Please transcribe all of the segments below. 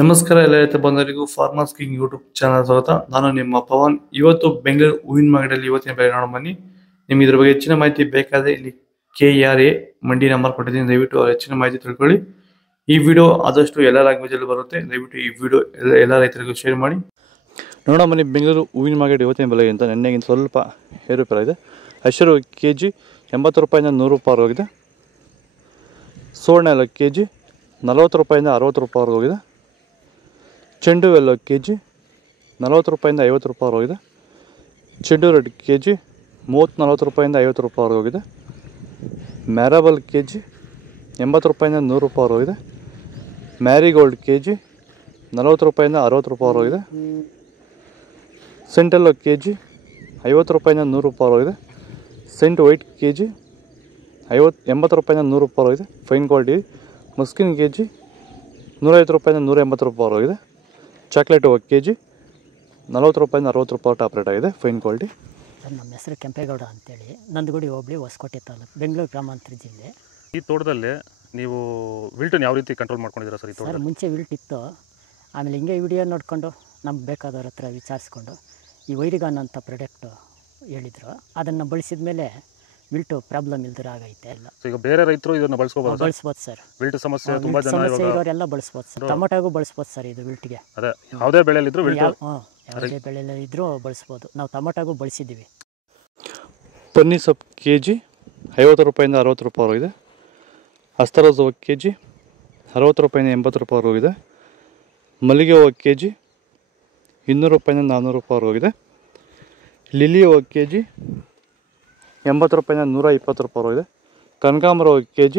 ನಮಸ್ಕಾರ ಎಲ್ಲ ರೈತ ಬಂಧುಗಳಿಗೂ ಫಾರ್ಮರ್ಸ್ ಕಿಂಗ್ ಯೂಟ್ಯೂಬ್ ಚಾನಲ್ ಸ್ವಾಗತ. ನಾನು ನಿಮ್ಮ ಪವನ್. ಇವತ್ತು ಬೆಂಗಳೂರು ಹೂವಿನ ಮಾರ್ಕೆಟಲ್ಲಿ ಇವತ್ತಿನ ಬೆಲೆ ನೋಡೋಣ ಬನ್ನಿ. ನಿಮ್ಗೆ ಇದ್ರ ಬಗ್ಗೆ ಹೆಚ್ಚಿನ ಮಾಹಿತಿ ಬೇಕಾದರೆ ಇಲ್ಲಿ KRA ಮಂಡಿ ನಂಬರ್ ಕೊಟ್ಟಿದ್ದೀನಿ, ದಯವಿಟ್ಟು ಹೆಚ್ಚಿನ ಮಾಹಿತಿ ತಿಳ್ಕೊಳ್ಳಿ. ಈ ವಿಡಿಯೋ ಆದಷ್ಟು ಎಲ್ಲ ಲ್ಯಾಂಗ್ವೇಜ್ ಅಲ್ಲಿ ಬರುತ್ತೆ, ದಯವಿಟ್ಟು ಈ ವಿಡಿಯೋ ಎಲ್ಲ ರೈತರಿಗೂ ಶೇರ್ ಮಾಡಿ. ನೋಡೋಣ ಬನ್ನಿ ಬೆಂಗಳೂರು ಹೂವಿನ ಮಾರ್ಕೆಟ್ ಇವತ್ತಿನ ಬೆಲೆ ಅಂತ ನೆನ್ನೆಗಿಂತ ಸ್ವಲ್ಪ ಏರುಪೇರಾಗಿದೆ. ಹಸಿರು KG 80 ರೂಪಾಯಿಂದ 100 ರೂಪಾಯಿ ಹೋಗಿದೆ. ಸುವರ್ಣ ಎಲ್ಲ KG 40 ರೂಪಾಯಿಂದ 60 ರೂಪಾಯಿ ಹೋಗಿದೆ. ಚೆಂಡು ಎಲ್ಲ KG 40 ರೂಪಾಯಿಂದ 50 ರೂಪಾಯಿ ಹೋಗಿದೆ. ಚೆಂಡು ರೆಡ್ KG 30-40 ರೂಪಾಯಿಂದ 50 ರೂಪಾಯಿ ಹೋಗಿದೆ. ಮ್ಯಾರಬಲ್ KG 80 ರೂಪಾಯಿಂದ 100 ರೂಪಾಯಿ ಹೋಗಿದೆ. ಮ್ಯಾರಿಗೋಲ್ಡ್ KG 40 ರೂಪಾಯಿಂದ 60 ರೂಪಾಯಿ ಹೋಗಿದೆ. ಸೆಂಟೆಲ್ಲೋ KG 50 ರೂಪಾಯಿಂದ 100 ರೂಪಾಯಿ ಹೋಗಿದೆ. ಸೆಂಟ್ ವೈಟ್ KG 80 ರೂಪಾಯಿಂದ 100 ರೂಪಾಯಿ ಹೋಗಿದೆ. ಫೈನ್ ಕ್ವಾಲಿಟಿ ಮಸ್ಕಿನ್ KG 150 ರೂಪಾಯಿಂದ 180 ರೂಪಾಯಿ ಹೋಗಿದೆ. ಚಾಕ್ಲೇಟ್ KG 40 ರೂಪಾಯಿಂದ 60 ರೂಪಾಯಿ ಟಾಪ್ ರೇಟ್ ಆಗಿದೆ, ಫೈನ್ ಕ್ವಾಲಿಟಿ. ನಮ್ಮ ಹೆಸರು ಕೆಂಪೇಗೌಡ ಅಂತೇಳಿ, ನಂದಗುಡಿ ಹೋಬಳಿ ಹೊಸಕೋಟೆ ತಾಲೂಕು, ಬೆಂಗಳೂರು ಗ್ರಾಮಾಂತರ ಜಿಲ್ಲೆ. ಈ ತೋಟದಲ್ಲಿ ನೀವು ವಿಲ್ಟನ್ನು ಯಾವ ರೀತಿ ಕಂಟ್ರೋಲ್ ಮಾಡ್ಕೊಂಡಿದ್ದೀರಾ ಸರ್? ಈ ತೋಟ ಮುಂಚೆ ವಿಲ್ಟ್ ಇತ್ತು, ಆಮೇಲೆ ಹಿಂಗೆ ವಿಡಿಯೋ ನೋಡಿಕೊಂಡು ನಮ್ಗೆ ಬೇಕಾದವ್ರ ಹತ್ರ ವಿಚಾರಿಸ್ಕೊಂಡು ಈ ವೈರಿಗಾನ್ ಅಂತ ಪ್ರಾಡಕ್ಟು ಹೇಳಿದರು, ಅದನ್ನು ಬಳಸಿದ ಮೇಲೆ ವಿಲ್ಟು ಪ್ರಾಬ್ಲಮ್ ಇಲ್ದಿರ ಆಗೈತೆ ಎಲ್ಲ. ಈಗ ಬೇರೆ ರೈತರು ಇದನ್ನು ಬಳಸ್ಬೋದು ಸರ್. ವಿಲ್ಟ್ ಸಮಸ್ಯೆ ತುಂಬ ಜನ ಇರೋರೆಲ್ಲ ಬಳಸ್ಬೋದು ಸರ್. ಟೊಮೊಟೊಗೂ ಬಳಸ್ಬೋದು ಸರ್ ಇದು ವಿಲ್ಟ್ಗೆ. ಅದೇ ಯಾವುದೇ ಬೆಳೆಯಲ್ಲಿದ್ದರೂ ಯಾವುದೇ ಬೆಳೆಯಲ್ಲಿ ಇದ್ದರೂ ಬಳಸ್ಬೋದು. ನಾವು ಟೊಮೊಟೊಗೂ ಬಳಸಿದ್ದೀವಿ. ಪನ್ನೀರ್ ಸೊಪ್ಪು KG 50 ರೂಪಾಯಿಂದ 60 ರೂಪಾಯಿ ಹೋಗಿದೆ. ಅಸ್ತರೋಸ್ ಹೂವು KG 60 ರೂಪಾಯಿಂದ 80 ರೂಪಾಯಿ ಹೋಗಿದೆ. ಮಲ್ಲಿಗೆ ಹೂವು KG 200 ರೂಪಾಯಿಂದ 400 ರೂಪಾಯಿ ಹೋಗಿದೆ. ಲಿಲಿ ಹೂವು KG 80 ರೂಪಾಯಿಂದ 120 ರೂಪಾಯಿ ಹೋಗಿದೆ. ಕನಕಾಂಬರ ಹೂವು KG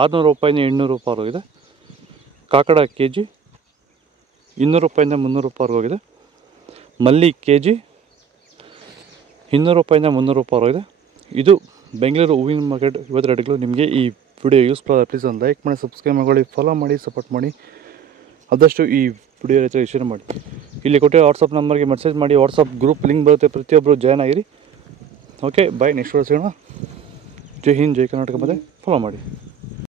600 ರೂಪಾಯಿಂದ 800 ರೂಪಾಯಿ ಹೋಗಿದೆ. ಕಾಕಡ KG 200 ರೂಪಾಯಿಂದ 300 ರೂಪಾಯಿ ಹೋಗಿದೆ. ಮಲ್ಲಿ KG 200 ರೂಪಾಯಿಂದ 300 ರೂಪಾಯಿ ಹೋಗಿದೆ. ಇದು ಬೆಂಗಳೂರು ಹೂವಿನ ಮಾರ್ಕೆಟ್ ಇವತ್ತು ರೇಟ್ಗಳು. ನಿಮಗೆ ಈ ವಿಡಿಯೋ ಯೂಸ್ಫುಲ್ ಆದರೆ ಪ್ಲೀಸ್ ಒಂದು ಲೈಕ್ ಮಾಡಿ, ಸಬ್ಸ್ಕ್ರೈಬ್ ಮಾಡಿ, ಫಾಲೋ ಮಾಡಿ, ಸಪೋರ್ಟ್ ಮಾಡಿ. ಆದಷ್ಟು ಈ ವಿಡಿಯೋ ರೈತರಿಗೆ ಶೇರ್ ಮಾಡಿ. ಇಲ್ಲಿ ಕೊಟ್ಟಿರೋ ವಾಟ್ಸಪ್ ನಂಬರ್ಗೆ ಮೆಸೇಜ್ ಮಾಡಿ. ವಾಟ್ಸಪ್ ಗ್ರೂಪ್ ಲಿಂಕ್ ಬರುತ್ತೆ, ಪ್ರತಿಯೊಬ್ಬರು ಜಾಯ್ನ್ ಆಗಿರಿ. ಓಕೆ ಬಾಯ್, ನೆಕ್ಸ್ಟ್ ವಿಡಿಯೋ ಸಿಗೋಣ. ಜೈ ಹಿಂದ್, ಜೈ ಕರ್ನಾಟಕ. ಮತ್ತೆ ಫಾಲೋ ಮಾಡಿ.